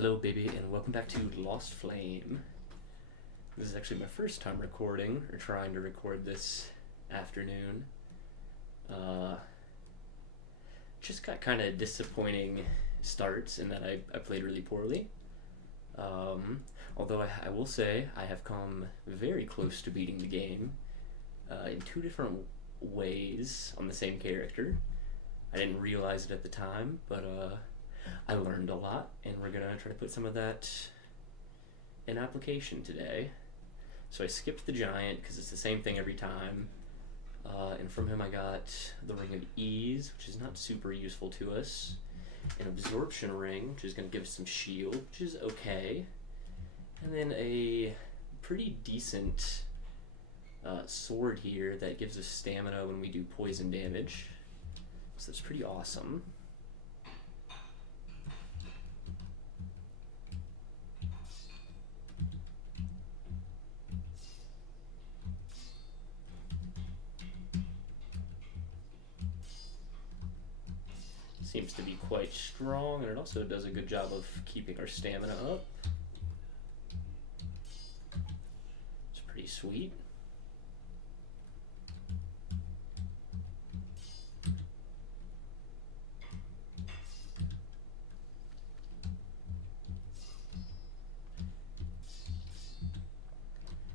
Hello, baby, and welcome back to Lost Flame. This is actually my first time recording, or trying to record this afternoon. Just got kind of disappointing starts in that I played really poorly. Although I will say I have come very close to beating the game in two different ways on the same character. I didn't realize it at the time, but I learned a lot, and we're gonna try to put some of that in application today. So I skipped the giant because it's the same thing every time, and from him I got the Ring of Ease, which is not super useful to us, an Absorption Ring, which is gonna give us some shield, which is okay, and then a pretty decent sword here that gives us stamina when we do poison damage. So that's pretty awesome. Seems to be quite strong, and it also does a good job of keeping our stamina up. It's pretty sweet.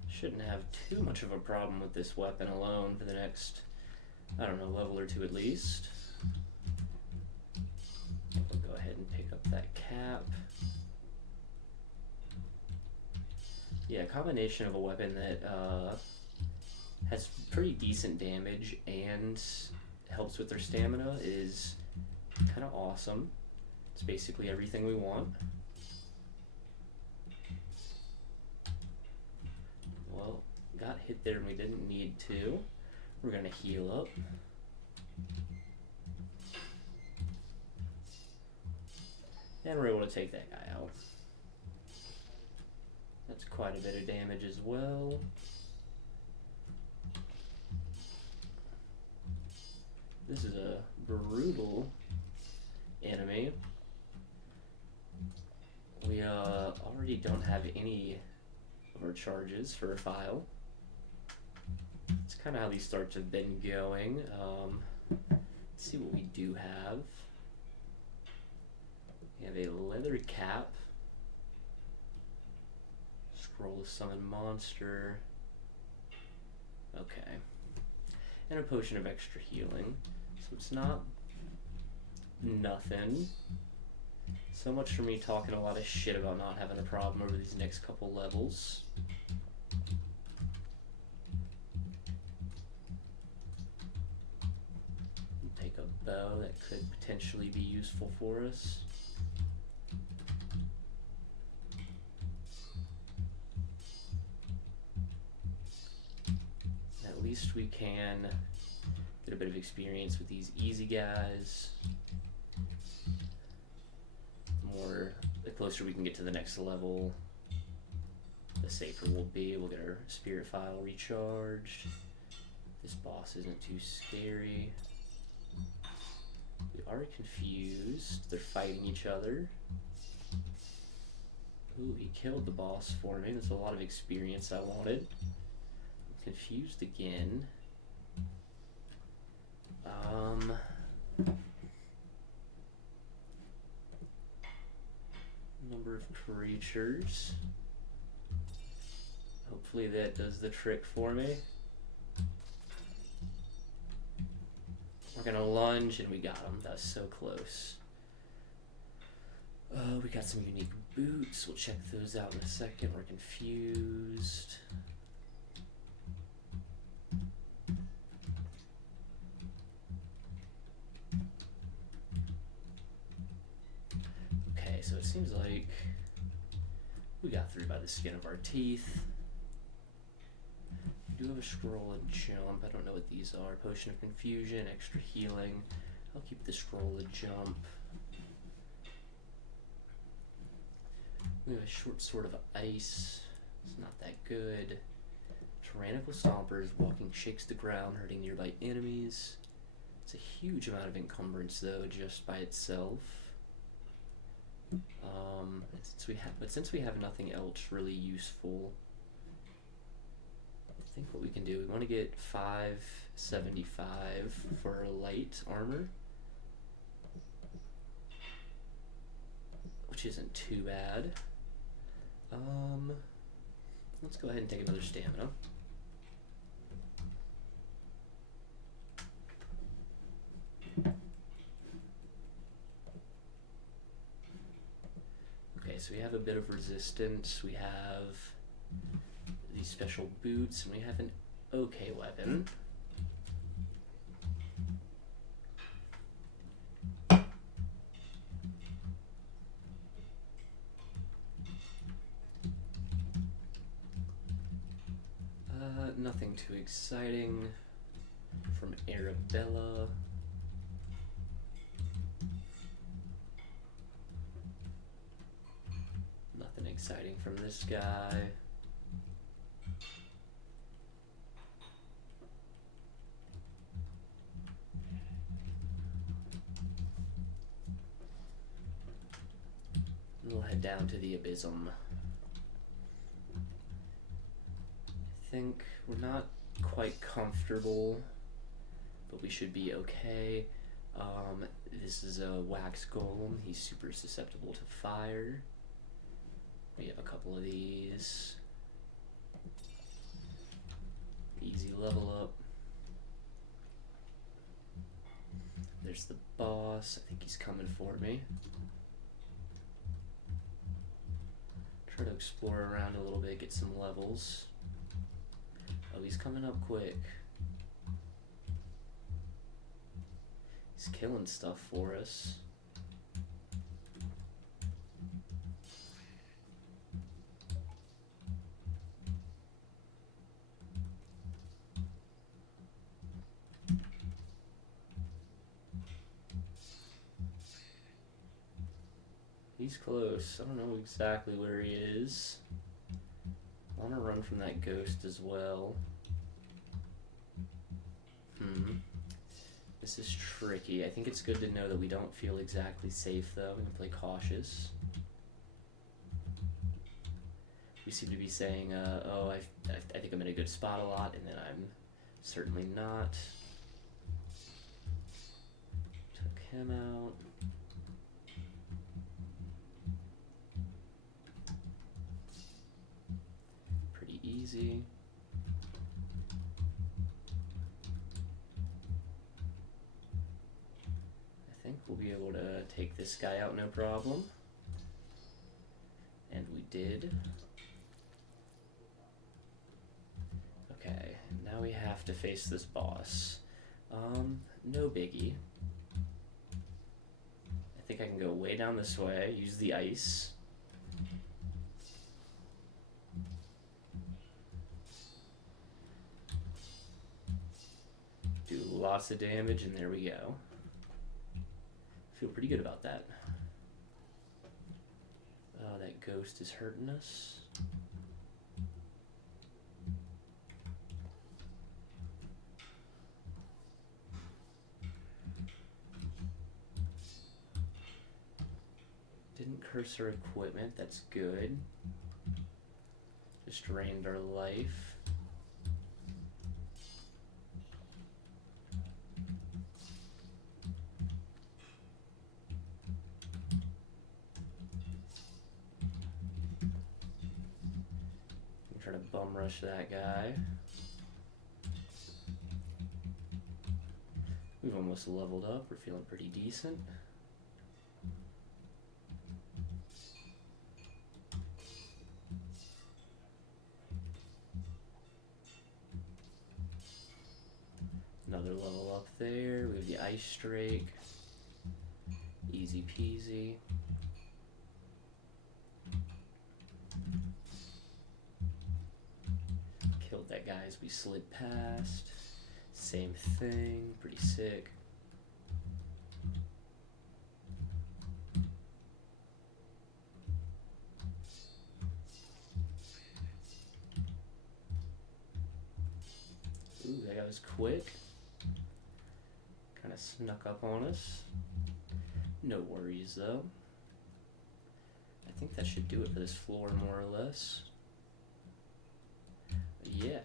Shouldn't have too much of a problem with this weapon alone for the next, I don't know, level or two at least. We'll go ahead and pick up that cap. Yeah, a combination of a weapon that has pretty decent damage and helps with their stamina is kind of awesome. It's basically everything we want. Well, got hit there and we didn't need to. We're gonna heal up. And we're able to take that guy out. That's quite a bit of damage as well. This is a brutal enemy. We already don't have any of our charges for a file. It's kind of how these starts have been going. Let's see what we do have. We have a leather cap, scroll to summon monster, okay, and a potion of extra healing. So it's not nothing. So much for me talking a lot of shit about not having a problem over these next couple levels. Take a bow that could potentially be useful for us. At least we can get a bit of experience with these easy guys. The closer we can get to the next level, the safer we'll be. We'll get our spirit file recharged. This boss isn't too scary. We are confused. They're fighting each other. Ooh, he killed the boss for me. That's a lot of experience I wanted. I'm confused again. Number of creatures. Hopefully that does the trick for me. We're gonna lunge, and we got him. That was so close. We got some unique boots. We'll check those out in a second. We're confused. Okay, so it seems like we got through by the skin of our teeth. We do have a scroll of jump. I don't know what these are. Potion of confusion, extra healing. I'll keep the scroll of jump. We have a short sword of ice. It's not that good. Tyrannical stompers. Walking shakes the ground, hurting nearby enemies. It's a huge amount of encumbrance though, just by itself. Since we have nothing else really useful, I think what we can do, we want to get 575 for light armor, which isn't too bad. Let's go ahead and take another stamina. Okay, so we have a bit of resistance, we have these special boots, and we have an okay weapon. Nothing too exciting from Arabella. Nothing exciting from this guy. We'll head down to the Abysm. I think we're not quite comfortable, but we should be okay. This is a wax golem. He's super susceptible to fire. We have a couple of these. Easy level up. There's the boss. I think he's coming for me. Try to explore around a little bit, get some levels. Oh, he's coming up quick. He's killing stuff for us. He's close. I don't know exactly where he is. I want to run from that ghost as well. This is tricky. I think it's good to know that we don't feel exactly safe, though. We can play cautious. We seem to be saying, oh, I think I'm in a good spot a lot, and then I'm certainly not. Took him out. Pretty easy. I think we'll be able to take this guy out no problem. And we did. Okay, now we have to face this boss. No biggie. I think I can go way down this way, use the ice. Do lots of damage, and there we go. Feel pretty good about that. Oh, that ghost is hurting us. Didn't curse our equipment, that's good. Just drained our life. Try to bum rush that guy. We've almost leveled up, we're feeling pretty decent. Another level up there. We have the Ice Drake. Easy peasy. Killed that guy as we slid past. Same thing, pretty sick. Ooh, that guy was quick. Kind of snuck up on us. No worries though. I think that should do it for this floor, more or less. Yeah.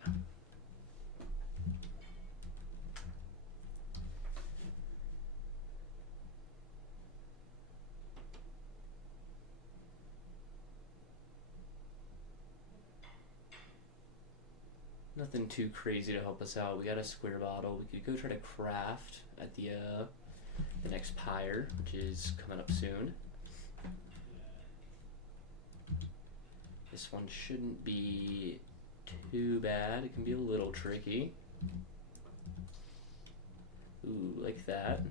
Nothing too crazy to help us out. We got a square bottle. We could go try to craft at the next pyre, which is coming up soon. This one shouldn't be too bad. It can be a little tricky. Ooh, like that.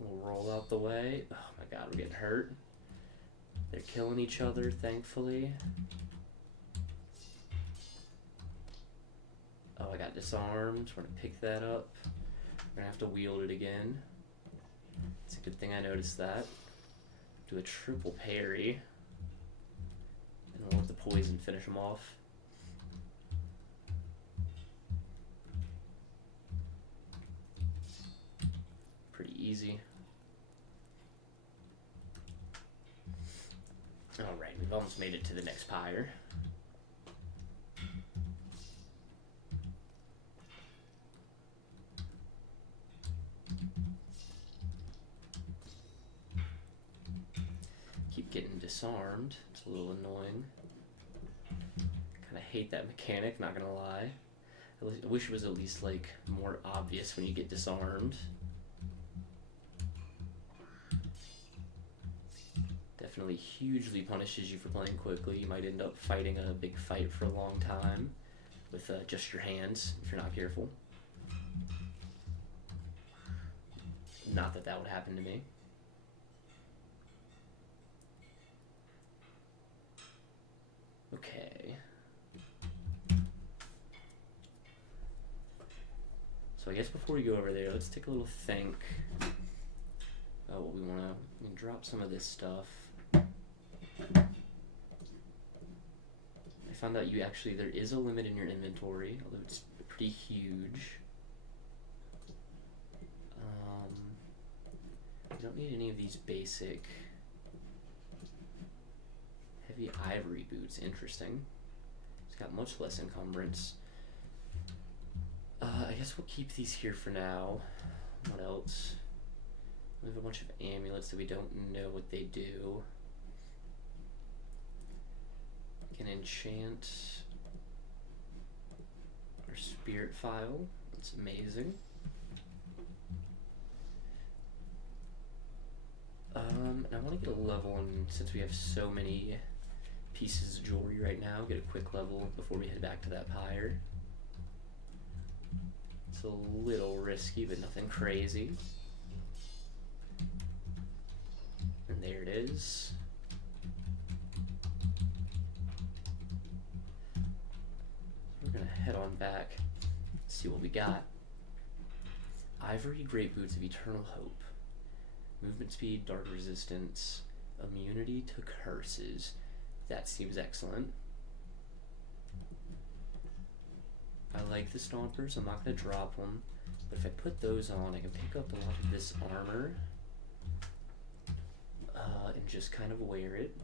We'll roll out the way. Oh my god, we're getting hurt. They're killing each other, thankfully. Oh, I got disarmed. We're gonna pick that up. We're gonna have to wield it again. It's a good thing I noticed that. Do a triple parry. And we'll let the poison finish him off. Pretty easy. Alright, we've almost made it to the next pyre. Keep getting disarmed. It's a little annoying. Kind of hate that mechanic, not gonna lie. I wish it was at least like more obvious when you get disarmed. Definitely hugely punishes you for playing quickly. You might end up fighting a big fight for a long time with just your hands if you're not careful. Not that that would happen to me. Okay. So I guess before we go over there, let's take a little think about what we want to drop some of this stuff. I found out there is a limit in your inventory, although it's pretty huge. You don't need any of these basic heavy ivory boots. Interesting. It's got much less encumbrance. I guess we'll keep these here for now. What else? We have a bunch of amulets that we don't know what they do. We can enchant our spirit file. That's amazing. And I want to get a level, and since we have so many pieces of jewelry right now, get a quick level before we head back to that pyre. It's a little risky, but nothing crazy. And there it is. We're gonna head on back, see what we got. Ivory Great Boots of Eternal Hope. Movement speed, dark resistance, immunity to curses. That seems excellent. I like the Stompers. I'm not going to drop them. But if I put those on, I can pick up a lot of this armor and just kind of wear it.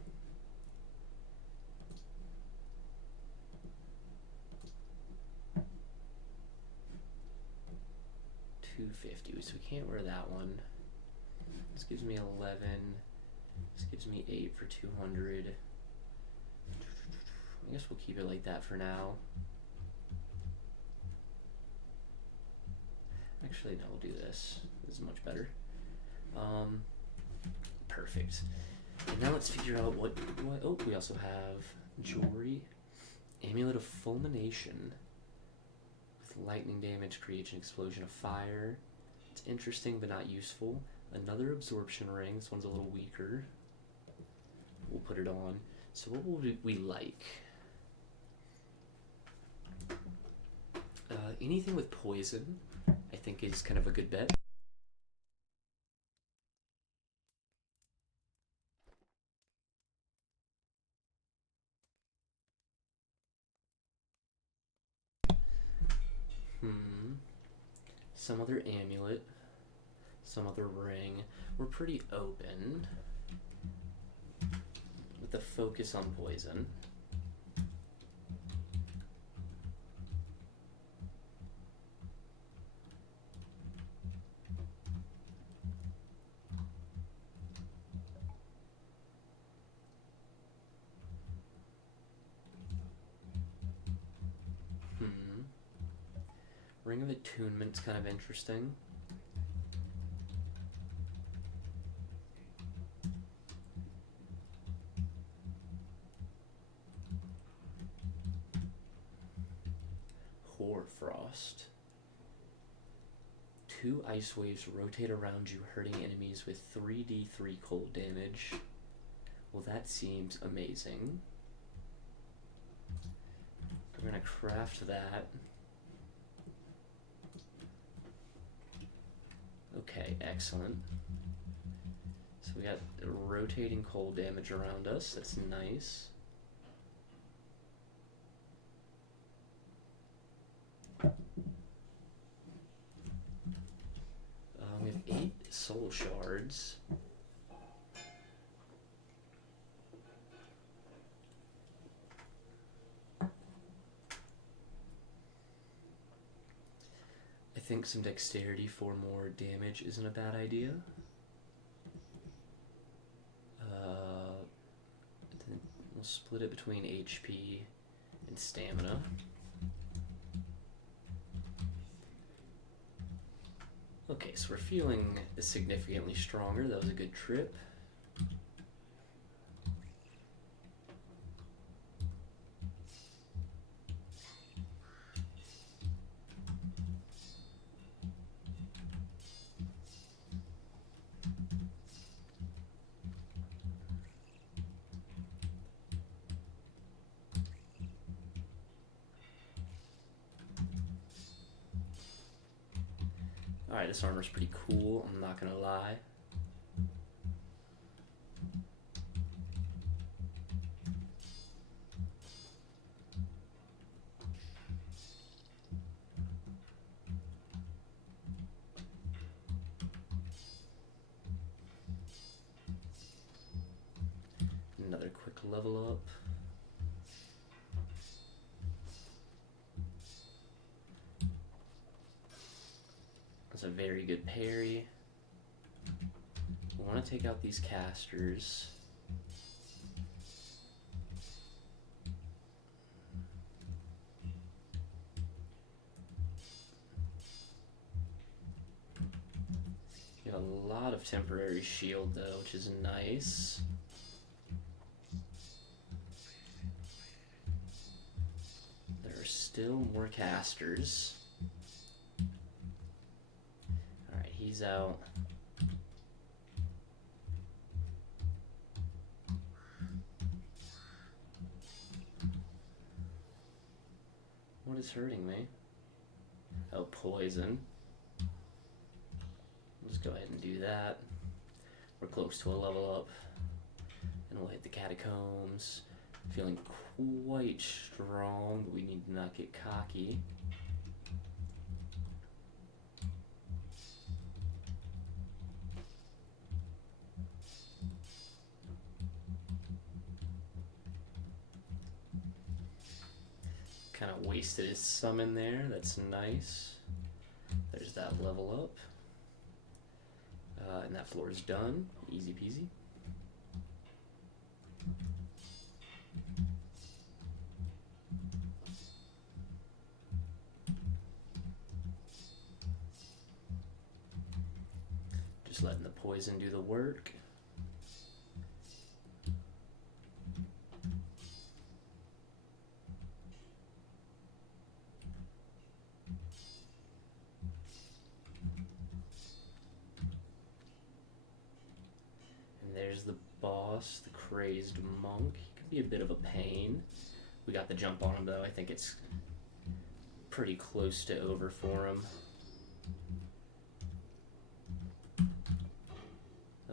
$250, so we can't wear that one. This gives me 11. This gives me 8 for 200. I guess we'll keep it like that for now. Actually, no, we'll do this. This is much better. Perfect. And now let's figure out what. Oh, we also have jewelry. Amulet of Fulmination. With lightning damage, creates an explosion of fire. It's interesting, but not useful. Another absorption ring. This one's a little weaker. We'll put it on. So what would we like? Anything with poison, I think, is kind of a good bet. Some other amulet. Some other ring. We're pretty open. with the focus on poison. Ring of Attunement's kind of interesting. Hoarfrost. 2 ice waves rotate around you, hurting enemies with 3d3 cold damage. Well, that seems amazing. We're gonna craft that. Okay, excellent. So we got rotating cold damage around us. That's nice. We have 8 soul shards. I think some dexterity for more damage isn't a bad idea. We'll split it between HP and stamina. Okay, so we're feeling significantly stronger. That was a good trip. Alright, this armor's pretty cool, I'm not gonna lie. Another quick level up. That's a very good parry. We want to take out these casters. We have a lot of temporary shield though, which is nice. There are still more casters. Alright, he's out. What is hurting me? Oh, poison. Let's go ahead and do that. We're close to a level up. And we'll hit the catacombs. Feeling quite strong, but we need to not get cocky. Kind of wasted his summon there. That's nice. There's that level up. And that floor is done. Easy peasy. Just letting the poison do the work. There's the boss, the crazed monk. He could be a bit of a pain. We got the jump on him though. I think it's pretty close to over for him.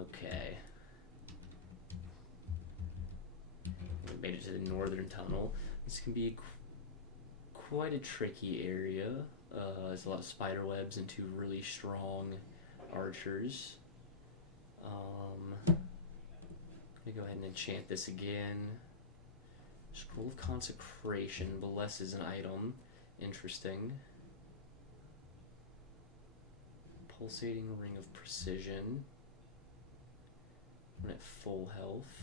Okay. We made it to the northern tunnel. This can be quite a tricky area. There's a lot of spider webs and 2 really strong archers. I'm gonna go ahead and enchant this again. Scroll of Consecration blesses an item. Interesting. Pulsating Ring of Precision. I'm at full health.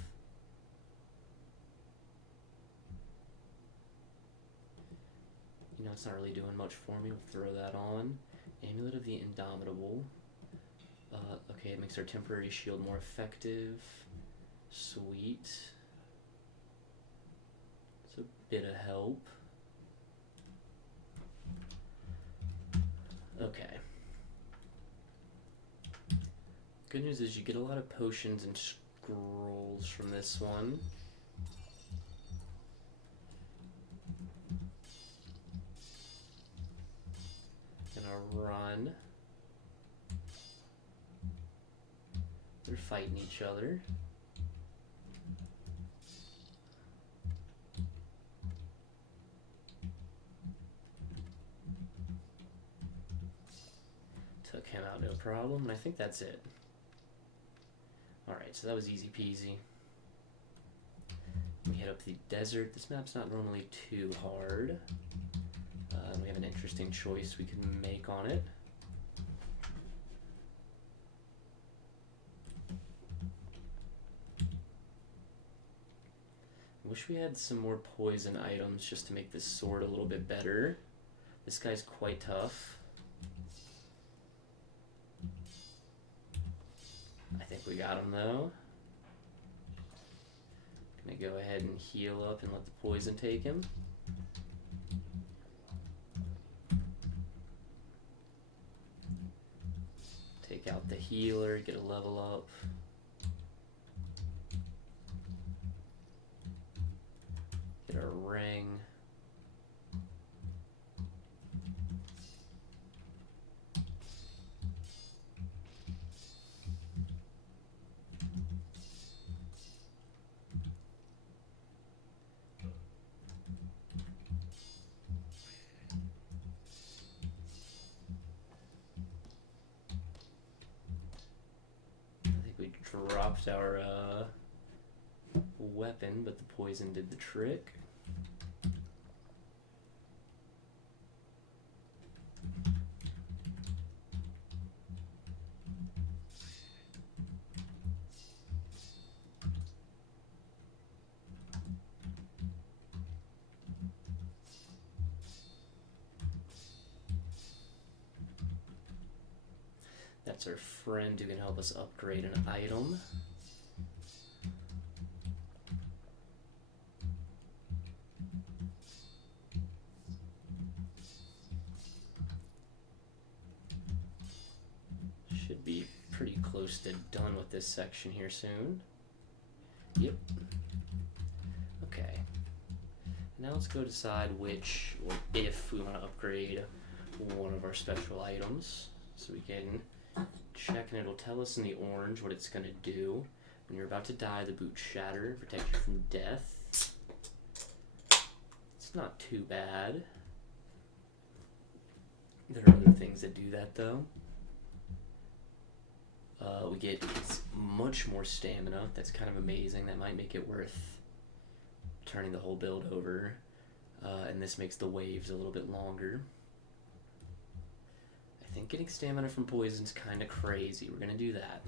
You know, it's not really doing much for me. We'll throw that on. Amulet of the Indomitable. Okay, it makes our temporary shield more effective. Sweet. It's a bit of help. Okay. Good news is you get a lot of potions and scrolls from this one. Gonna run. They're fighting each other. Took him out, no problem, and I think that's it. Alright, so that was easy peasy. We head up the desert. This map's not normally too hard. We have an interesting choice we can make on it. I wish we had some more poison items just to make this sword a little bit better. This guy's quite tough. I think we got him though. Gonna go ahead and heal up and let the poison take him. Take out the healer, get a level up. Get a ring. Dropped our weapon, but the poison did the trick. That's our friend who can help us upgrade an item. Should be pretty close to done with this section here soon. Yep. Okay. Now let's go decide which, or if we want to upgrade one of our special items. So we can check, and it'll tell us in the orange what it's going to do. When you're about to die, the boots shatter, protect you from death. It's not too bad. There are other things that do that, though. We get much more stamina. That's kind of amazing. That might make it worth turning the whole build over. And this makes the waves a little bit longer. I think getting stamina from poison's kind of crazy. We're gonna do that.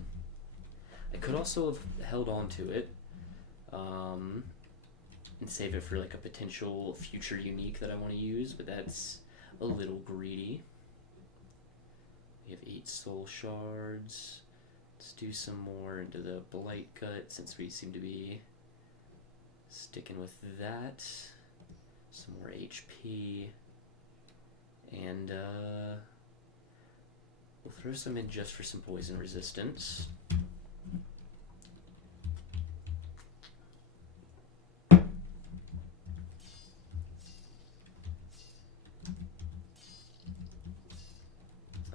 I could also have held on to it and save it for like a potential future unique that I want to use, but that's a little greedy. We have 8 soul shards. Let's do some more into the Blight Gut since we seem to be sticking with that. Some more HP. And we'll throw some in just for some poison resistance. I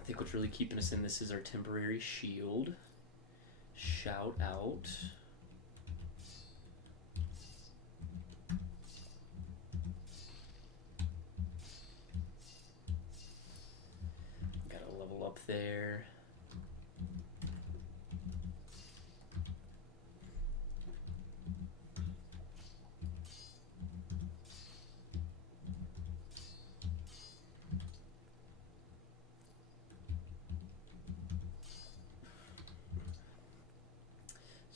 think what's really keeping us in this is our temporary shield. Shout out. Gotta level up there.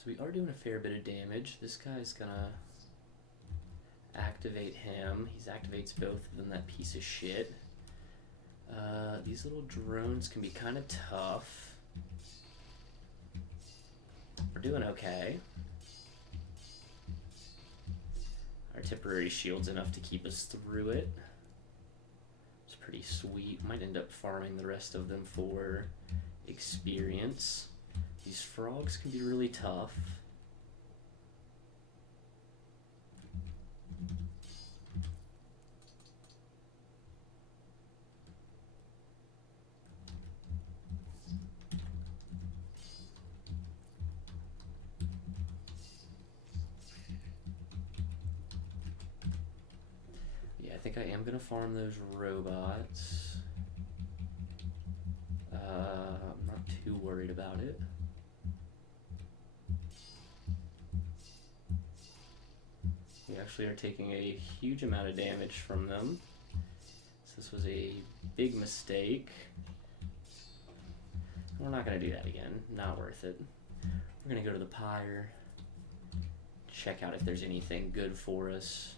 So we are doing a fair bit of damage. This guy's gonna activate him. He activates both of them, that piece of shit. These little drones can be kind of tough. We're doing okay. Our temporary shield's enough to keep us through it. It's pretty sweet. Might end up farming the rest of them for experience. These frogs can be really tough. I think I am gonna farm those robots. I'm not too worried about it. We actually are taking a huge amount of damage from them. So this was a big mistake. We're not gonna do that again. Not worth it. We're gonna go to the pyre, check out if there's anything good for us.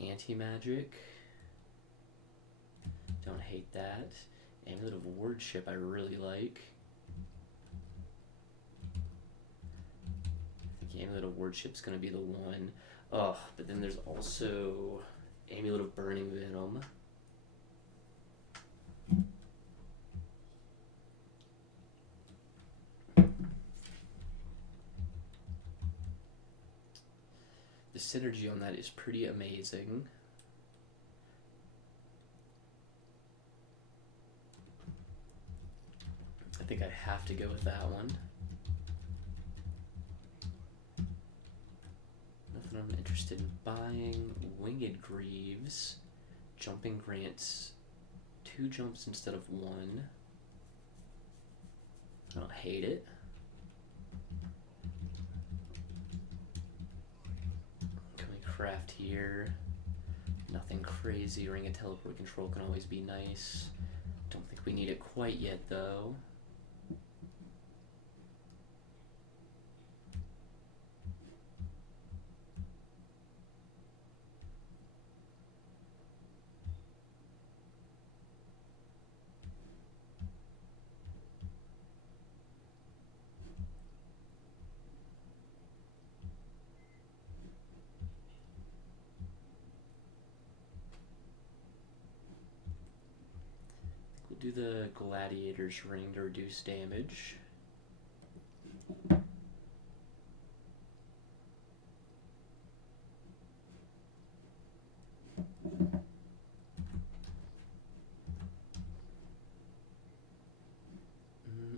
Anti-magic. Don't hate that. Amulet of Wardship I really like. I think Amulet of Wardship's gonna be the one. Oh, but then there's also Amulet of Burning Venom. The synergy on that is pretty amazing. I think I'd have to go with that one. Nothing I'm interested in buying. Winged Greaves. Jumping grants 2 jumps instead of 1. I don't hate it. Craft here. Nothing crazy. Ring of Teleport Control can always be nice. Don't think we need it quite yet though. Do the Gladiator's Ring to reduce damage.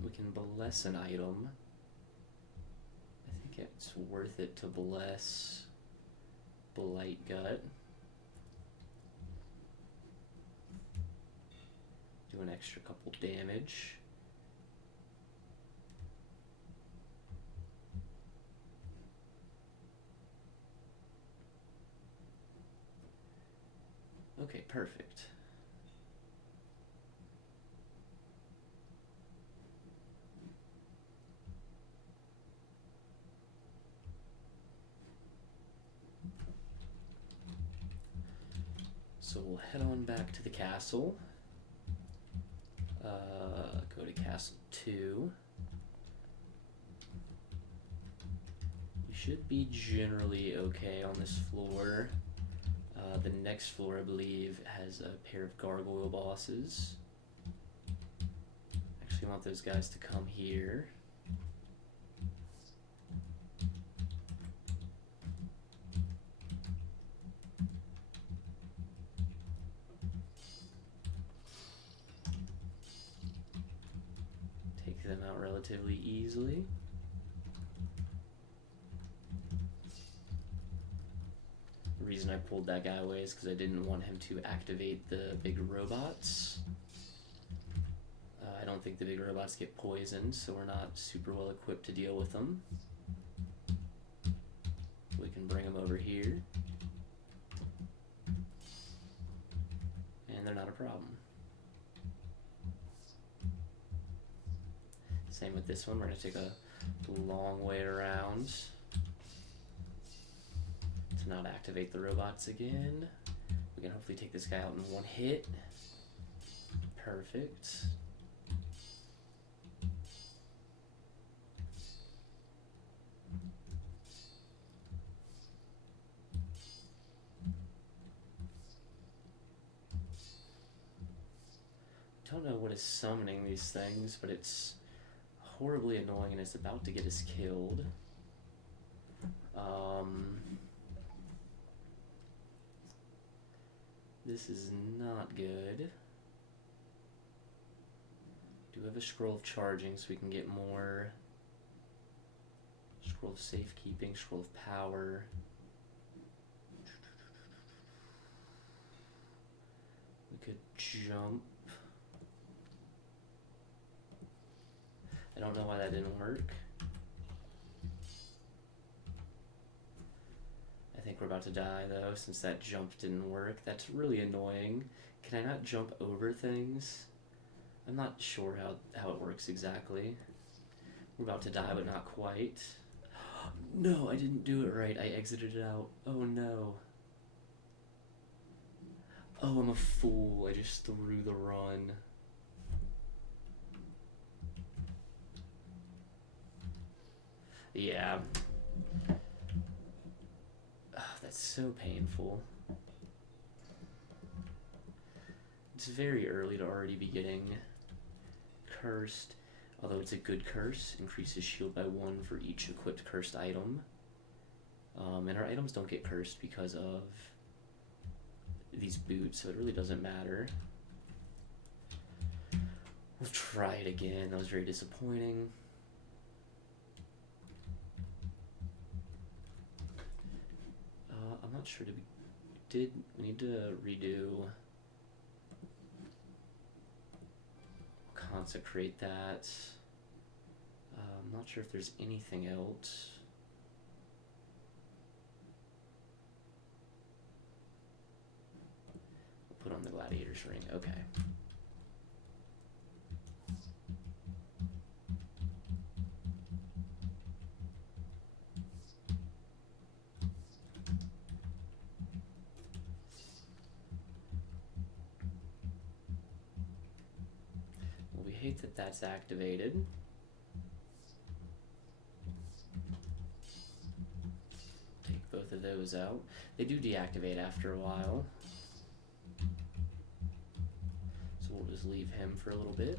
We can bless an item. I think it's worth it to bless Blight Gut. Do an extra couple damage. Okay, perfect. So we'll head on back to the castle. Go to Castle 2. You should be generally okay on this floor. The next floor, I believe, has a pair of gargoyle bosses. Actually want those guys to come here. Take them out relatively easily. The reason I pulled that guy away is because I didn't want him to activate the big robots. I don't think the big robots get poisoned, so we're not super well equipped to deal with them. We can bring them over here. And they're not a problem. Same with this one. We're going to take a long way around to not activate the robots again. We can hopefully take this guy out in one hit. Perfect. Don't know what is summoning these things, but it's horribly annoying and it's about to get us killed. This is not good. Do we have a scroll of charging so we can get more? Scroll of safekeeping, scroll of power. We could jump. I don't know why that didn't work. I think we're about to die though, since that jump didn't work. That's really annoying. Can I not jump over things? I'm not sure how it works exactly. We're about to die, but not quite. No, I didn't do it right. I exited it out. Oh no. Oh, I'm a fool. I just threw the run. Yeah. That's so painful. It's very early to already be getting cursed. Although it's a good curse, increases shield by 1 for each equipped cursed item. And our items don't get cursed because of these boots, so it really doesn't matter. We'll try it again. That was very disappointing. I'm not sure. We need to redo consecrate that. I'm not sure if there's anything else. We'll put on the gladiator's ring. Okay. Well, we hate that that's activated. Take both of those out. They do deactivate after a while. So we'll just leave him for a little bit.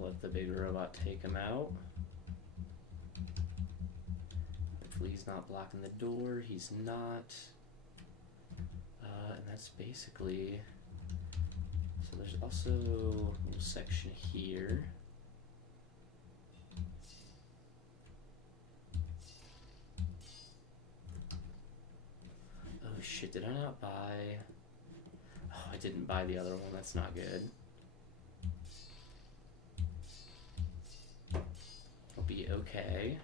Let the big robot take him out. Hopefully he's not blocking the door. He's not. And that's basically... So there's also a little section here. Oh shit, did I not buy... Oh, I didn't buy the other one. That's not good. Be okay.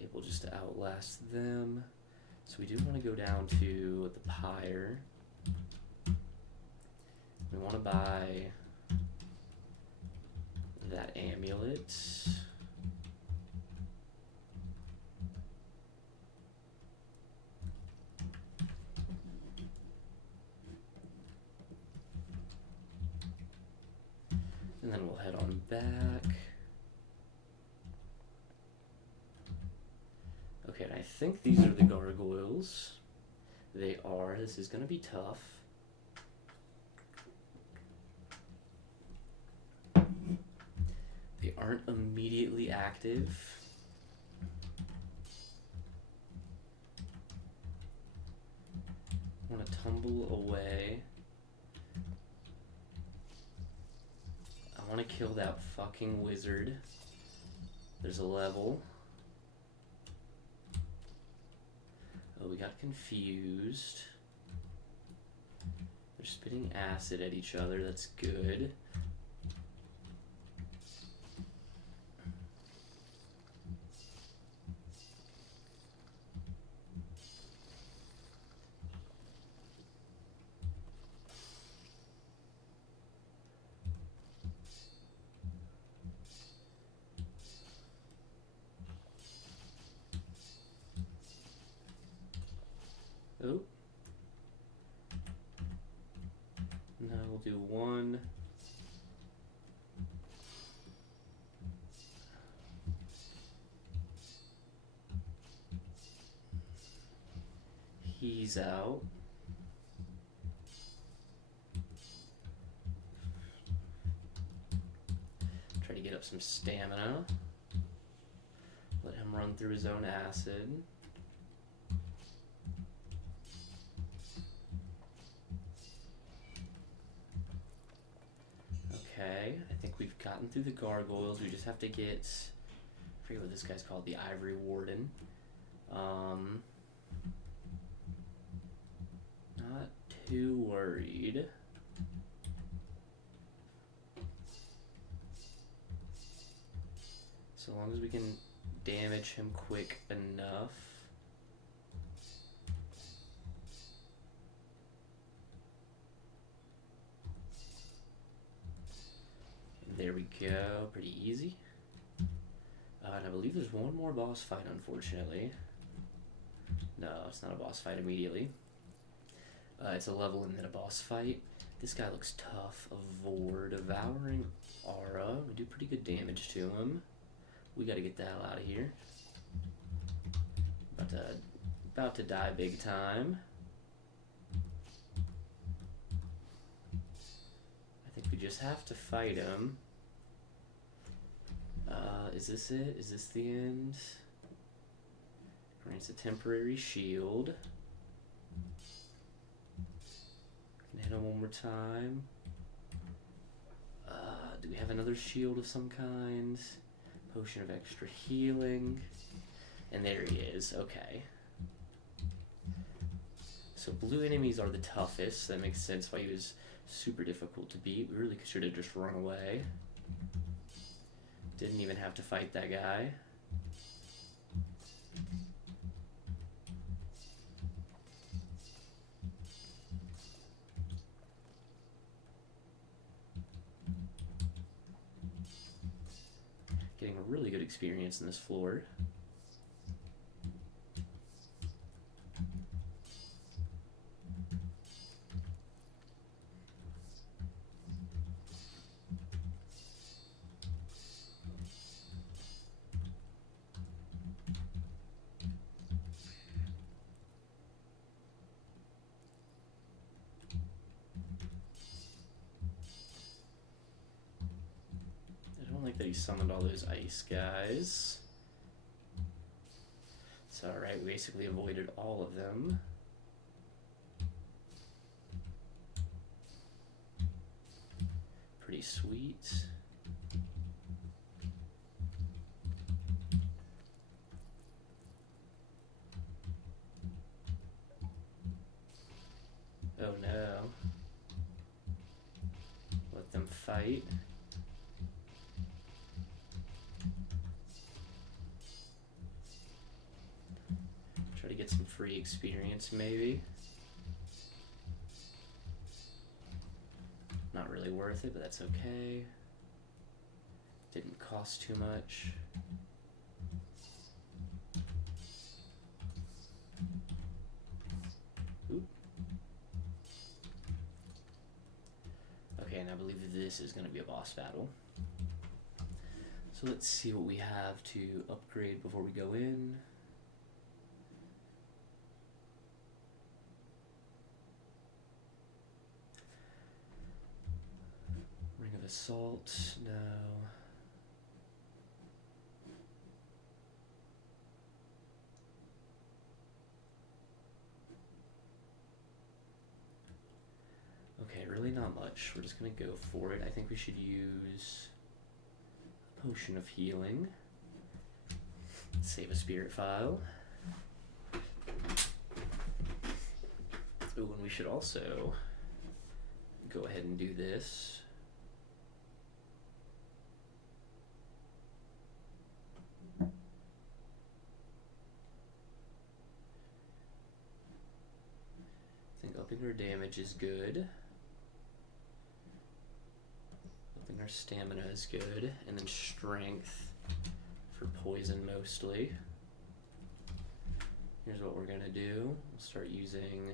Able just to outlast them. So we do want to go down to the pyre. We want to buy that amulet. we'll head on back. Okay, and I think these are the gargoyles. They are. This is gonna be tough. They aren't immediately active. I want to tumble away. I want to kill that fucking wizard. There's a level. Oh, we got confused. They're spitting acid at each other. That's good. Oh. Now we'll do one. He's out. Try to get up some stamina. Let him run through his own acid. Okay, I think we've gotten through the gargoyles. We just have to get, I forget what this guy's called, the Ivory Warden. Not too worried. So long as we can damage him quick enough. There we go, pretty easy. And I believe there's one more boss fight, unfortunately. No, it's not a boss fight immediately. It's a level and then a boss fight. This guy looks tough. A Vor, Devouring Aura. We do pretty good damage to him. We gotta get the hell out of here. About to die big time. I think we just have to fight him. Is this it? Is this the end? Grants a temporary shield. Can hit him one more time. Do we have another shield of some kind? Potion of extra healing. And there he is. Okay. So blue enemies are the toughest. That makes sense why he was super difficult to beat. We really should have just run away. Didn't even have to fight that guy. Getting a really good experience in this floor. That he summoned all those ice guys. It's alright, we basically avoided all of them. Pretty sweet. Oh no. Let them fight. Get some free experience, maybe. Not really worth it, but that's okay. Didn't cost too much. Oop. Okay, and I believe this is going to be a boss battle. So let's see what we have to upgrade before we go in. Ring of Assault, no. Okay, really not much. We're just gonna go for it. I think we should use a Potion of Healing. Save a Spirit File. Ooh, and we should also go ahead and do this. I think upping our damage is good. Upping our stamina is good. And then strength for poison mostly. Here's what we're gonna do. We'll start using...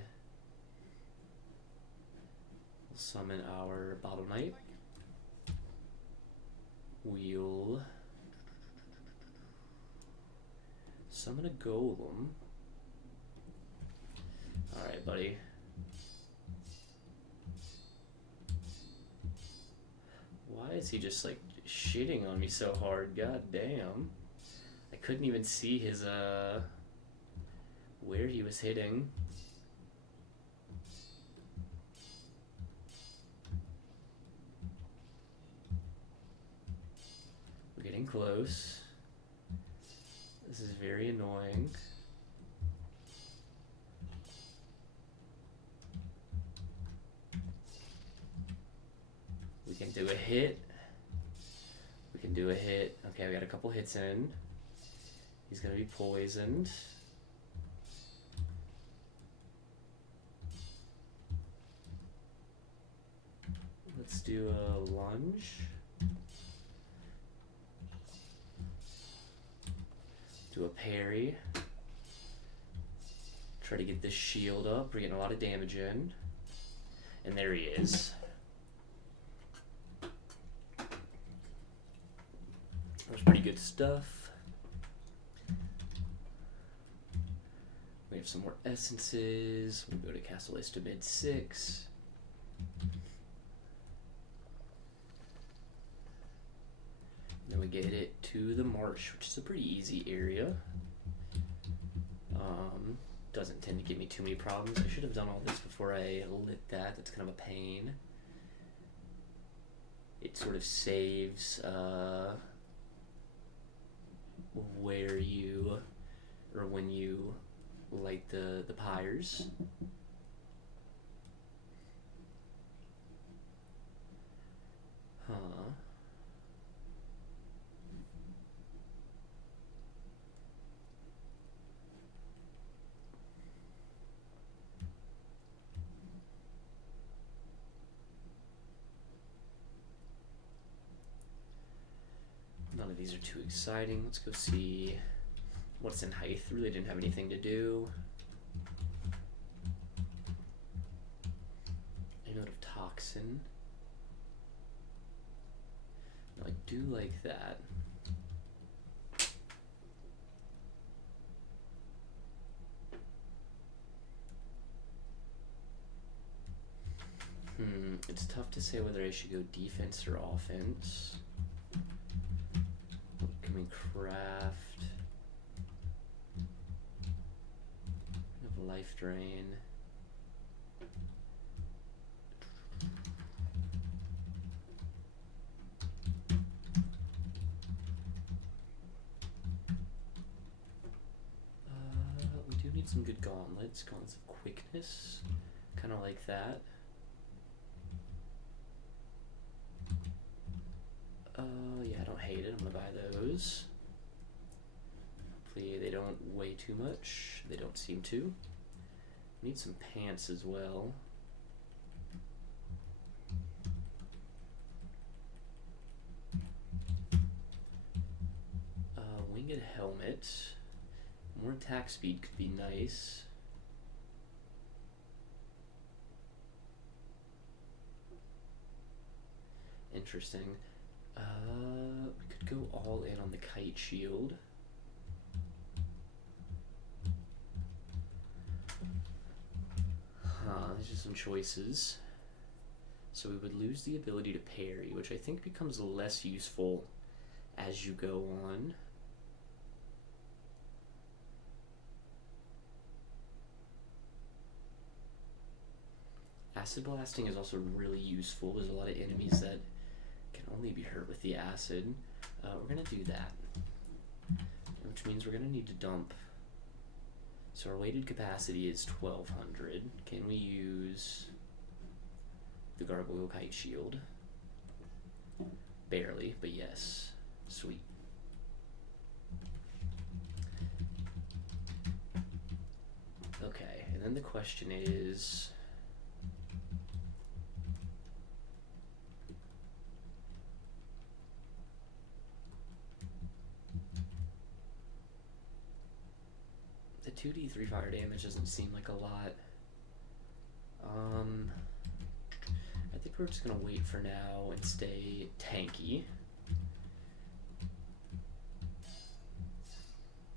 We'll summon our Bottle Knight. We'll summon a Golem. Alright, buddy. Why is he just like shitting on me so hard? God damn. I couldn't even see his where he was hitting. We're getting close. This is very annoying. We can do a hit. We can do a hit. Okay, we got a couple hits in. He's gonna be poisoned. Let's do a lunge. Do a parry. Try to get this shield up. We're getting a lot of damage in. And there he is. That was pretty good stuff. We have some more essences. We'll go to Castle List mid 6. Then we get it to the marsh, which is a pretty easy area. Doesn't tend to give me too many problems. I should have done all this before I lit that. That's kind of a pain. It sort of saves where you, or when you light the pyres. Huh. None of these are too exciting. Let's go see what's in Hythe. Really didn't have anything to do. A note of Toxin. No, I do like that. It's tough to say whether I should go defense or offense. Can we craft? Have life drain. We do need some good gauntlets. Gauntlets of quickness. Kind of like that. Yeah, I don't hate it. I'm gonna buy those. Hopefully they don't weigh too much. They don't seem to. Need some pants as well. Winged helmet. More attack speed could be nice. Interesting. We could go all in on the kite shield. These are some choices. So we would lose the ability to parry, which I think becomes less useful as you go on. Acid blasting is also really useful. There's a lot of enemies that can only be hurt with the acid. We're going to do that, which means we're going to need to dump. So our weighted capacity is 1200. Can we use the Gargoyle Kite Shield? Barely, but yes. Sweet. Okay, and then the question is... the 2d3 fire damage doesn't seem like a lot. I think we're just gonna wait for now and stay tanky.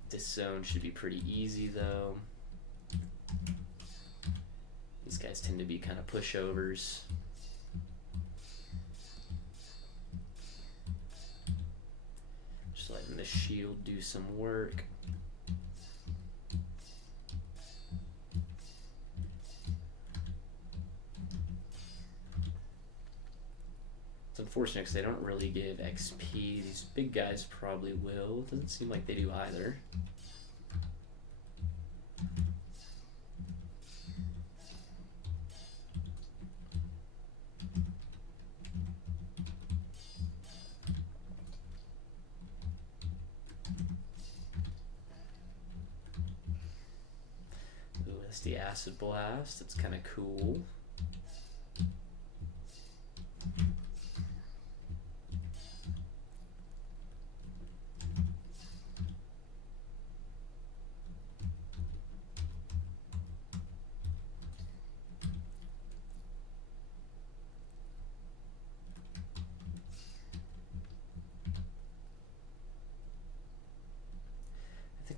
This zone should be pretty easy though. These guys tend to be kind of pushovers. Just letting the shield do some work. It's unfortunate because they don't really give XP. These big guys probably will. It doesn't seem like they do either. Ooh, that's the acid blast. That's kind of cool.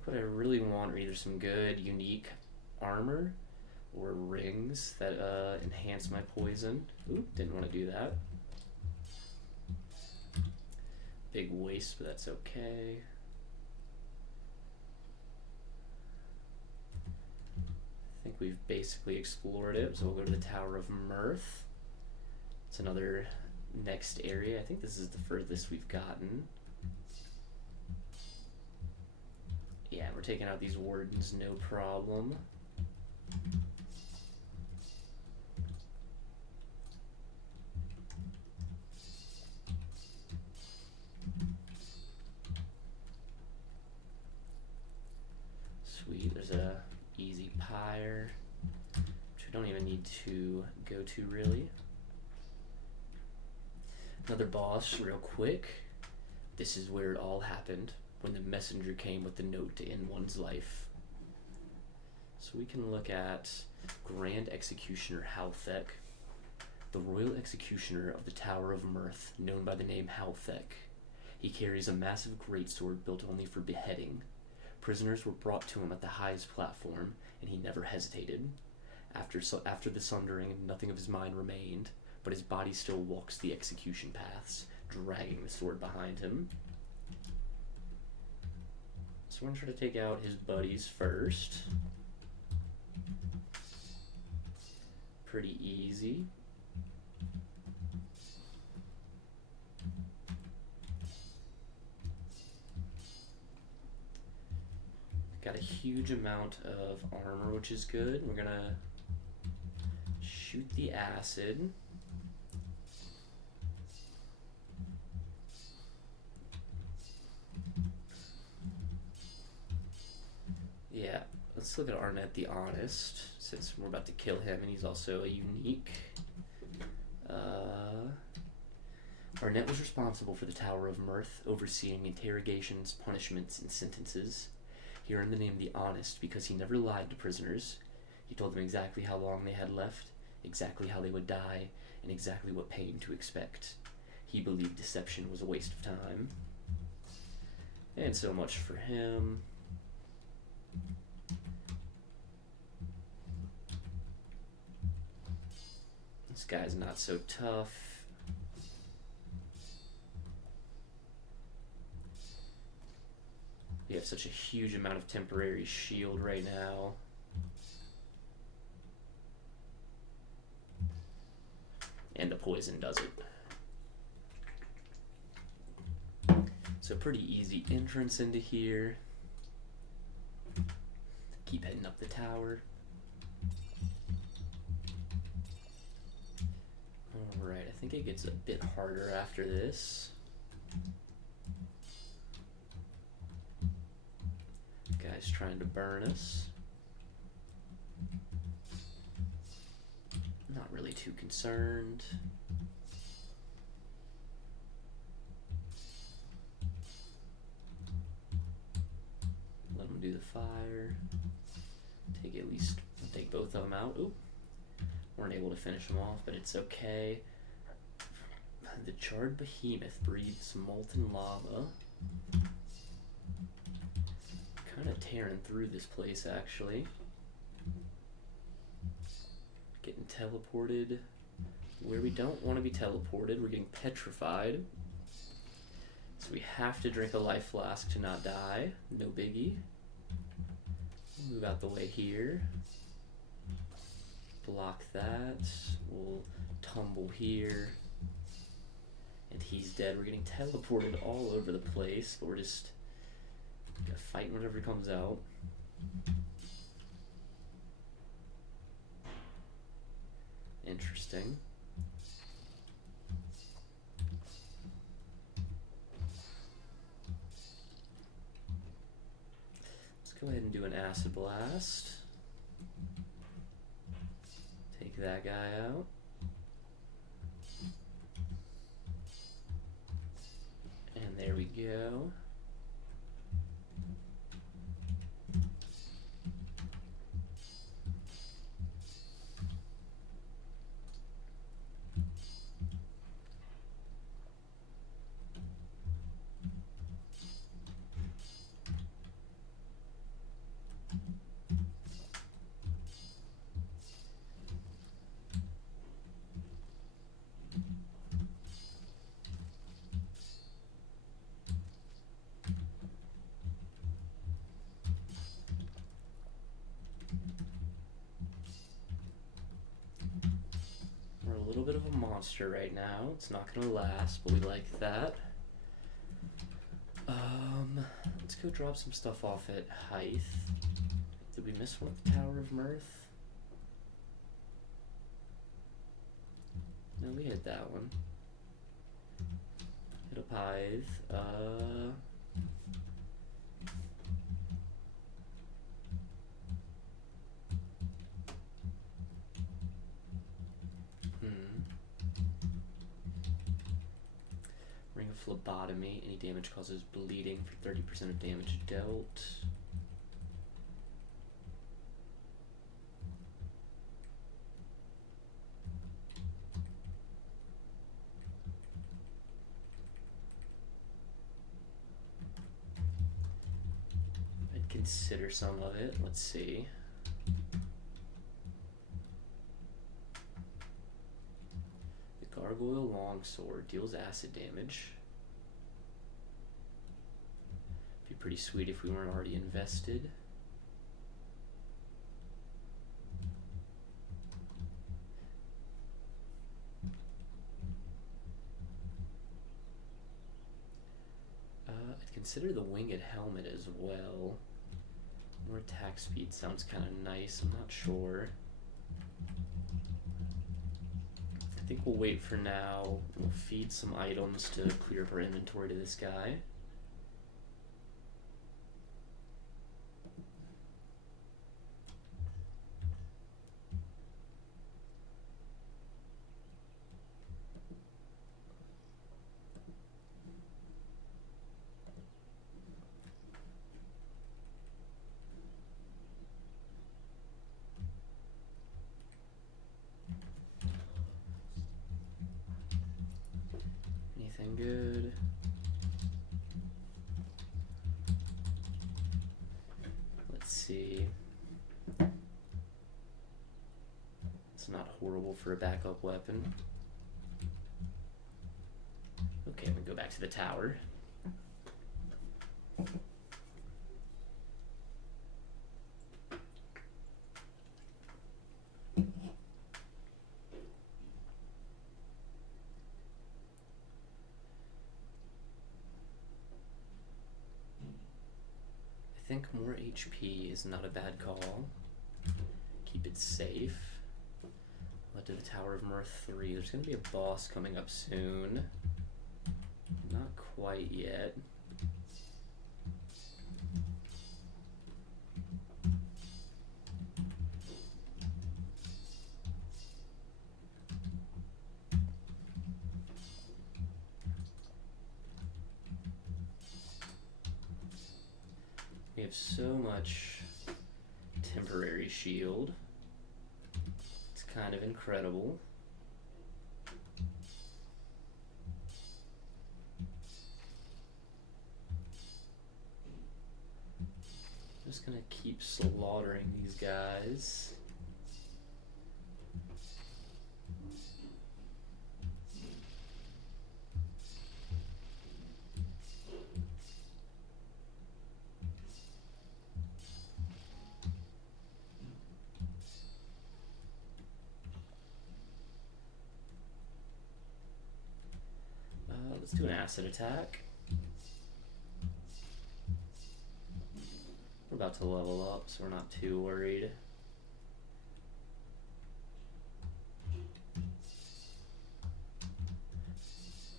What I really want are either some good, unique armor or rings that enhance my poison. Ooh, didn't want to do that. Big waste, but that's okay. I think we've basically explored it, so we'll go to the Tower of Mirth. It's another next area. I think this is the furthest we've gotten. Yeah, we're taking out these wardens, no problem. Sweet, there's a easy pyre, which we don't even need to go to really. Another boss, real quick. This is where it all happened. When the messenger came with the note to end one's life. So we can look at Grand Executioner Halthek, the royal executioner of the Tower of Mirth, known by the name Halthek. He carries a massive greatsword built only for beheading. Prisoners were brought to him at the highest platform, and he never hesitated. After the sundering, nothing of his mind remained, but his body still walks the execution paths, dragging the sword behind him. So we're going to try to take out his buddies first. Pretty easy. Got a huge amount of armor, which is good. We're going to shoot the acid. Yeah, let's look at Arnett the Honest, since we're about to kill him, and he's also a unique. Arnett was responsible for the Tower of Mirth, overseeing interrogations, punishments, and sentences. He earned the name the Honest because he never lied to prisoners. He told them exactly how long they had left, exactly how they would die, and exactly what pain to expect. he believed deception was a waste of time. And so much for him. This guy's not so tough. We have such a huge amount of temporary shield right now. And the poison does it. So pretty easy entrance into here. Keep heading up the tower. Alright, I think it gets a bit harder after this. Guy's trying to burn us. Not really too concerned. Let him do the fire. Take both of them out. Oop. Weren't able to finish them off, but it's okay. The charred behemoth breathes molten lava. Kind of tearing through this place, actually. Getting teleported where we don't want to be teleported. We're getting petrified. So we have to drink a life flask to not die. No biggie. Move out the way here. Block that. We'll tumble here. And he's dead. We're getting teleported all over the place, but we're just gonna fight whenever he comes out. Interesting. Let's go ahead and do an acid blast. Take that guy out. And there we go. A little bit of a monster right now. It's not gonna last, but we like that. Let's go drop some stuff off at Hythe. Did we miss one at the Tower of Mirth? No, we hit that one. Hit up Hythe. Ring of Phlebotomy. Any damage causes bleeding for 30% of damage dealt. I'd consider some of it. Let's see. Gargoyle Longsword deals acid damage. Be pretty sweet if we weren't already invested. I'd consider the Winged Helmet as well. More attack speed sounds kind of nice. I'm not sure. I think we'll wait for now. We'll feed some items to clear up our inventory to this guy. looking good. Let's see. It's not horrible for a backup weapon. Okay, we go back to the tower. I think more HP is not a bad call. Keep it safe. Led to the Tower of Mirth 3. There's going to be a boss coming up soon. Not quite yet. We have so much temporary shield. It's kind of incredible. Just gonna keep slaughtering these guys. Let's do an acid attack. We're about to level up, so we're not too worried.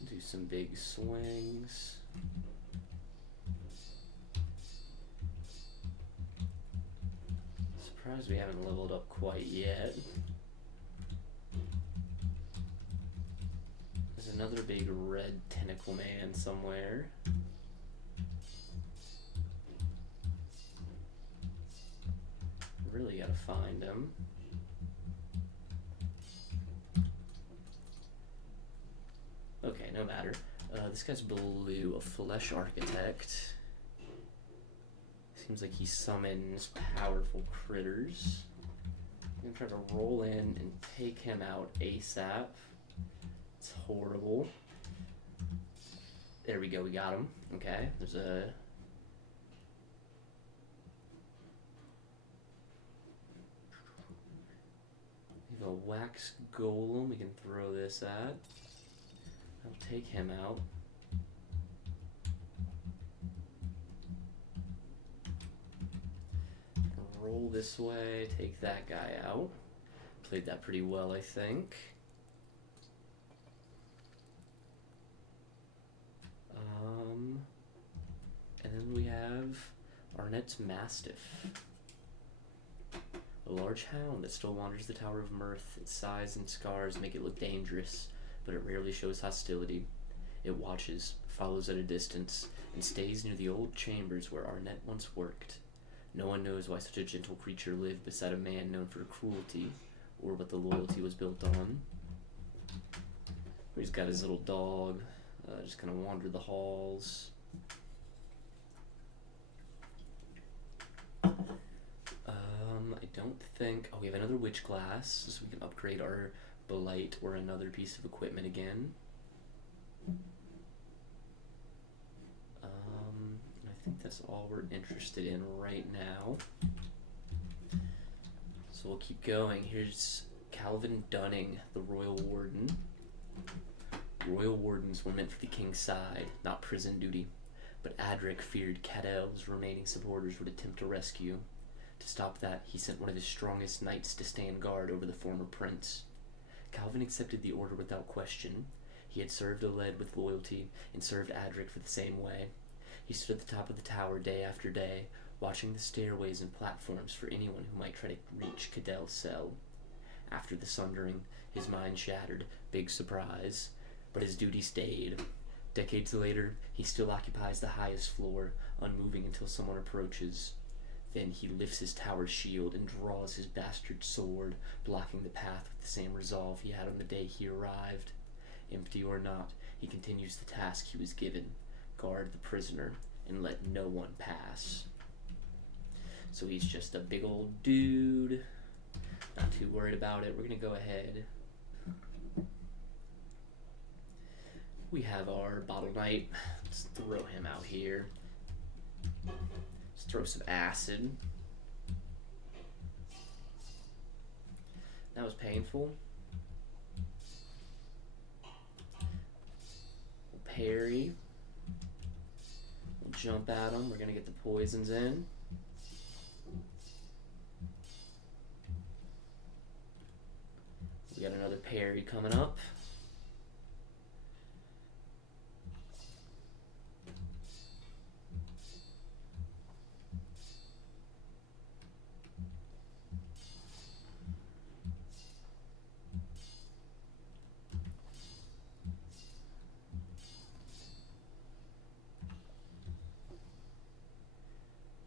Do some big swings. Surprised we haven't leveled up quite yet. There's another big red tentacle man somewhere. Really gotta find him. Okay, no matter. This guy's blue, a flesh architect. Seems like he summons powerful critters. I'm gonna try to roll in and take him out ASAP. It's horrible. There we go, we got him. Okay, there's a... We have a wax golem we can throw this at. I'll take him out. Roll this way, take that guy out. Played that pretty well, I think. And then we have Arnett's Mastiff. A large hound that still wanders the Tower of Mirth. Its size and scars make it look dangerous, but it rarely shows hostility. It watches, follows at a distance, and stays near the old chambers where Arnett once worked. No one knows why such a gentle creature lived beside a man known for cruelty, or what the loyalty was built on. He's got his little dog, just gonna wander the halls. I don't think... Oh, we have another witch glass, so we can upgrade our blight or another piece of equipment again. I think that's all we're interested in right now. So we'll keep going. Here's Calvin Dunning, the Royal Warden. Royal Wardens were meant for the king's side, not prison duty. But Adric feared Cadell's remaining supporters would attempt to rescue. To stop that, he sent one of his strongest knights to stand guard over the former prince. Calvin accepted the order without question. He had served Aled with loyalty and served Adric for the same way. He stood at the top of the tower day after day, watching the stairways and platforms for anyone who might try to reach Cadell's cell. After the sundering, his mind shattered, big surprise, but his duty stayed. Decades later, he still occupies the highest floor, unmoving until someone approaches. Then he lifts his tower's shield and draws his bastard sword, blocking the path with the same resolve he had on the day he arrived. Empty or not, he continues the task he was given. Guard the prisoner and let no one pass. So he's just a big old dude. Not too worried about it. We're going to go ahead. We have our Bottle Knight. Let's throw him out here. Let's throw some acid. That was painful. We'll parry. We'll jump at him. We're going to get the poisons in. We got another parry coming up.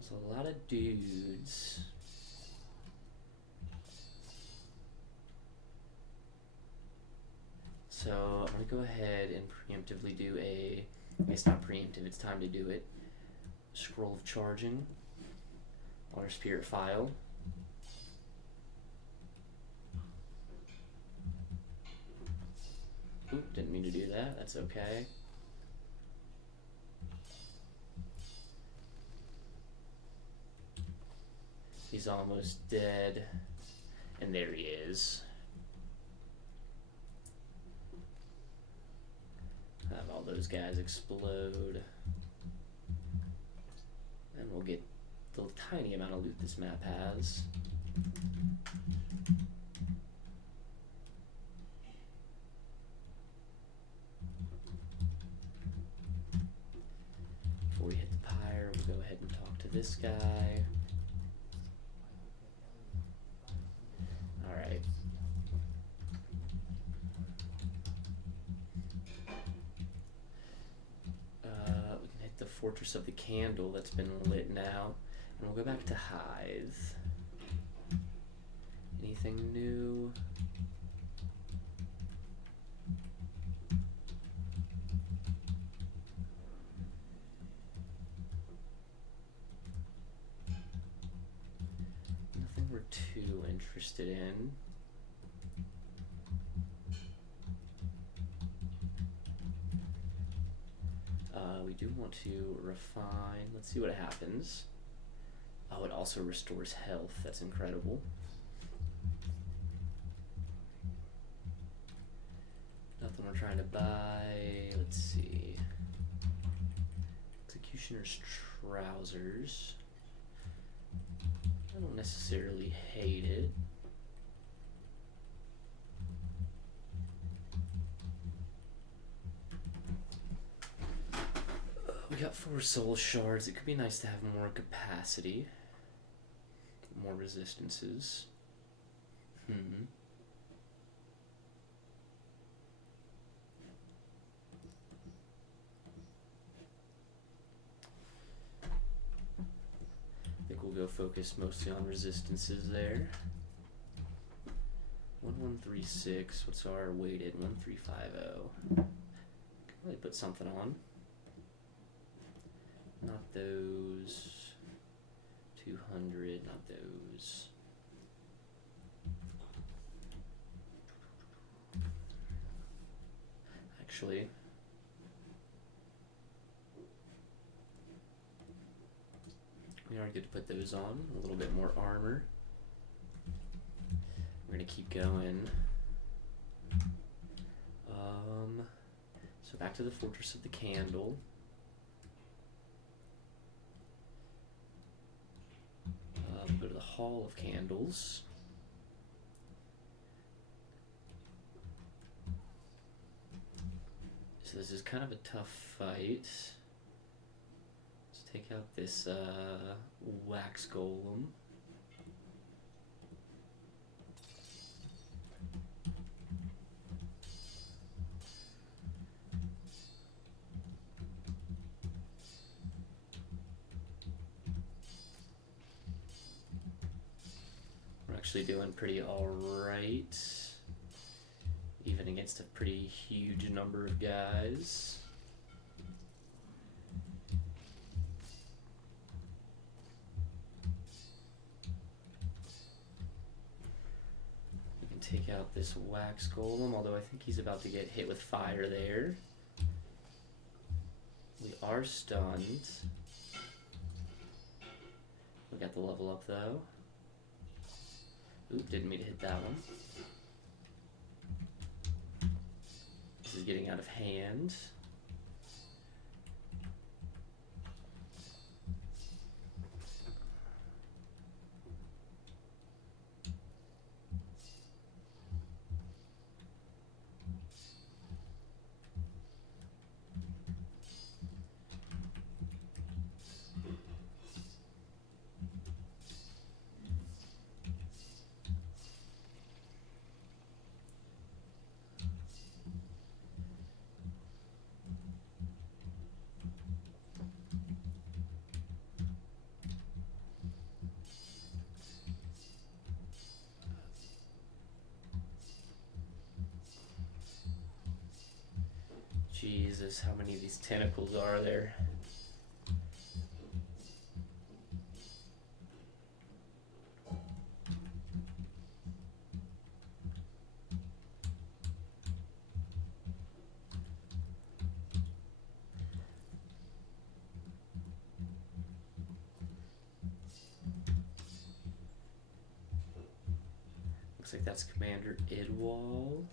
There's a lot of dudes. So I'm going to go ahead and preemptively do a, it's not preemptive, it's time to do it. Scroll of Charging on our Spirit File. Oop, didn't mean to do that, that's okay. He's almost dead, and there he is. Have all those guys explode. And we'll get the tiny amount of loot this map has. Before we hit the pyre, we'll go ahead and talk to this guy. Alright. We can hit the Fortress of the Candle that's been lit now. And we'll go back to Hythe. Anything new? Nothing we're too interested in. We do want to refine. Let's see what happens. Oh, it also restores health. That's incredible. Nothing we're trying to buy. Let's see. Executioner's Trousers. I don't necessarily hate it. We got 4 soul shards. It could be nice to have more capacity. More resistances. I think we'll go focus mostly on resistances there. 1136. What's our weighted? 1350. Can really put something on. Not those. 200, not those. Actually, we are good to put those on. A little bit more armor. We're gonna keep going. So back to the Fortress of the Candle. Go to the Hall of Candles. So this is kind of a tough fight. Let's take out this wax golem. Actually doing pretty alright. even against a pretty huge number of guys. We can take out this wax golem, although I think he's about to get hit with fire there. We are stunned. We got the level up though. Oop, didn't mean to hit that one. This is getting out of hand. Jesus, how many of these tentacles are there? Looks like that's Commander Idwal.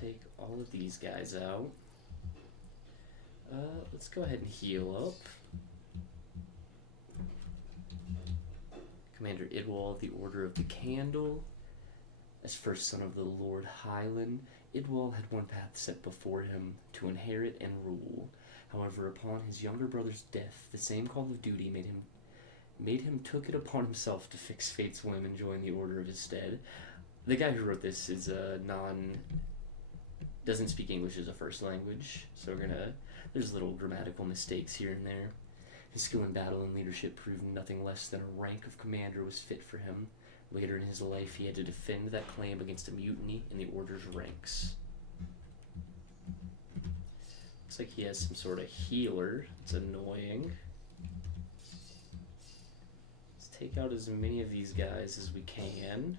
Take all of these guys out. Let's go ahead and heal up. Commander Idwal of the Order of the Candle. As first son of the Lord Hylan, Idwal had one path set before him, to inherit and rule. However, upon his younger brother's death, the same call of duty made him took it upon himself to fix fate's whim and join the Order of his stead. The guy who wrote this is doesn't speak English as a first language, so there's little grammatical mistakes here and there. His skill in battle and leadership proved nothing less than a rank of commander was fit for him. Later in his life, he had to defend that claim against a mutiny in the Order's ranks. Looks like he has some sort of healer. It's annoying. Let's take out as many of these guys as we can.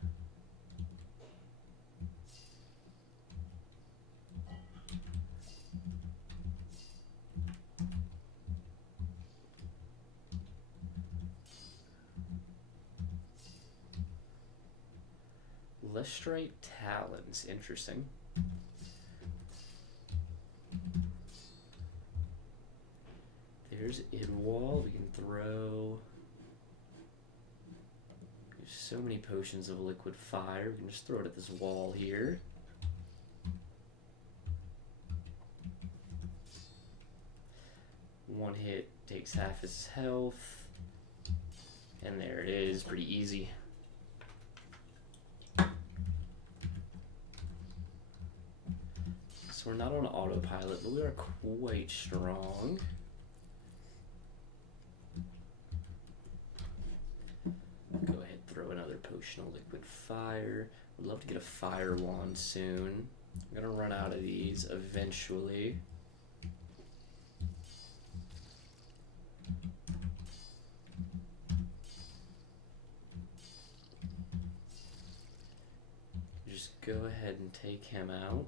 Lestrite Talons, interesting. There's Idwal. We can throw. There's so many potions of liquid fire. We can just throw it at this wall here. One hit takes half his health. And there it is, pretty easy. We're not on autopilot, but we are quite strong. Go ahead, throw another potion of liquid fire. Would love to get a fire wand soon. I'm gonna run out of these eventually. Just go ahead and take him out.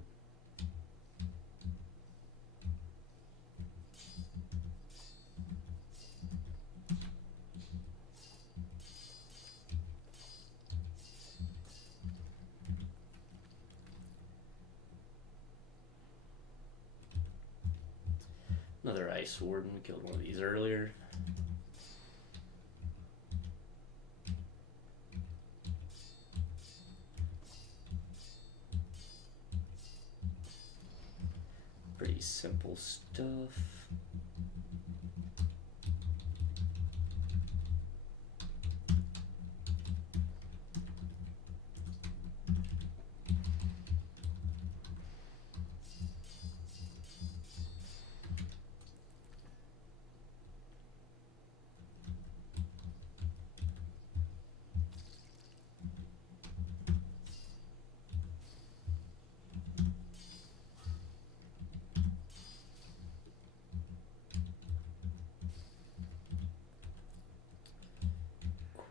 Another Ice Warden. We killed one of these earlier. Pretty simple stuff.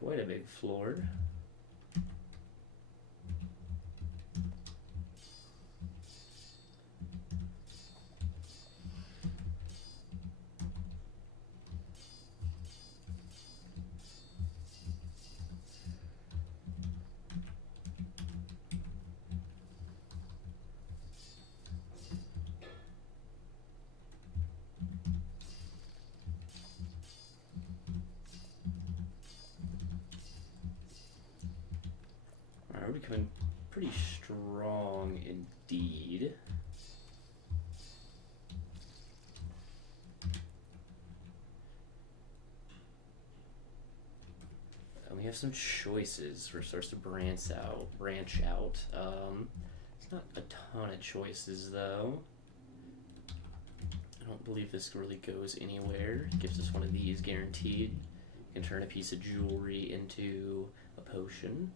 quite a big floor. We're becoming pretty strong indeed. And we have some choices. We're supposed to branch out. It's not a ton of choices though. I don't believe this really goes anywhere. It gives us one of these guaranteed. You can turn a piece of jewelry into a potion.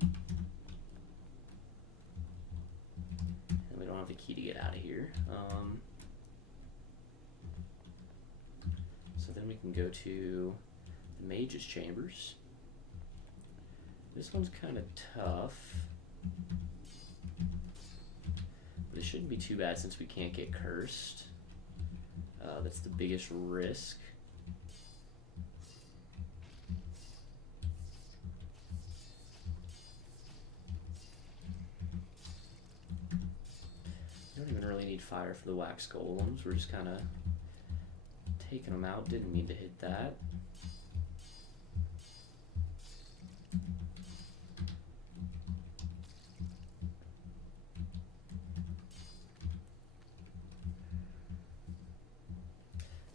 And we don't have the key to get out of here. So then we can go to the Mage's Chambers. This one's kind of tough. But it shouldn't be too bad since we can't get cursed. That's the biggest risk. We don't even really need fire for the wax golems. We're just kind of taking them out. Didn't mean to hit that.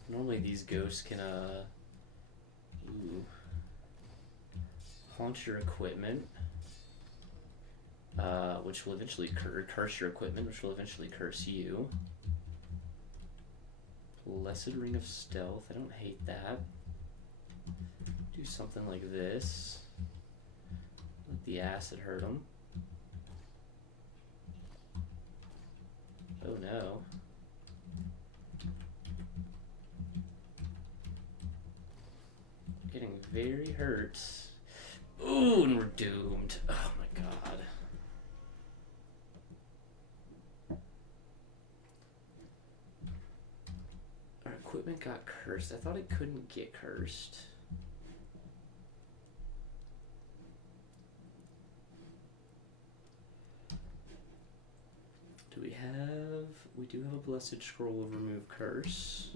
Normally these ghosts can haunt your equipment, which will eventually curse your equipment, which will eventually curse you. Blessed Ring of Stealth, I don't hate that. Do something like this. Let the acid hurt them. Oh no. Getting very hurt. Ooh, and we're doomed. Oh my god. Our equipment got cursed. I thought it couldn't get cursed. Do we have... We do have a Blessed Scroll of Remove Curse.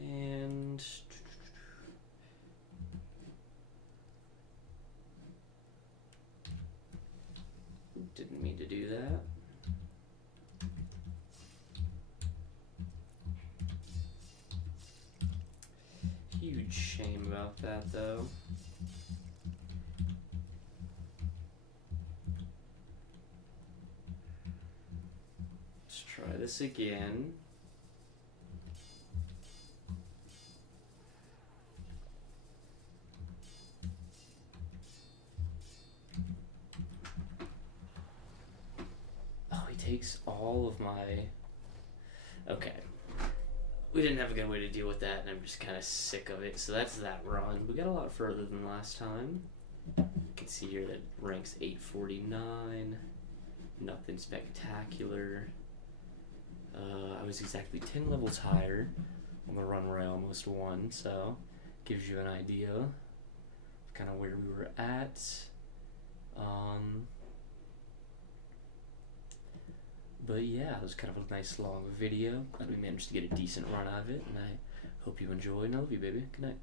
And... Didn't mean to do that. Huge shame about that, though. Let's try this again. Takes all of my... Okay. We didn't have a good way to deal with that, and I'm just kind of sick of it. So that's that run. We got a lot further than last time. You can see here that ranks 849. Nothing spectacular. I was exactly 10 levels higher on the run where I almost won, so gives you an idea of kind of where we were at. But yeah, it was kind of a nice long video. Glad we managed to get a decent run out of it, and I hope you enjoy, and I love you, baby. Good night.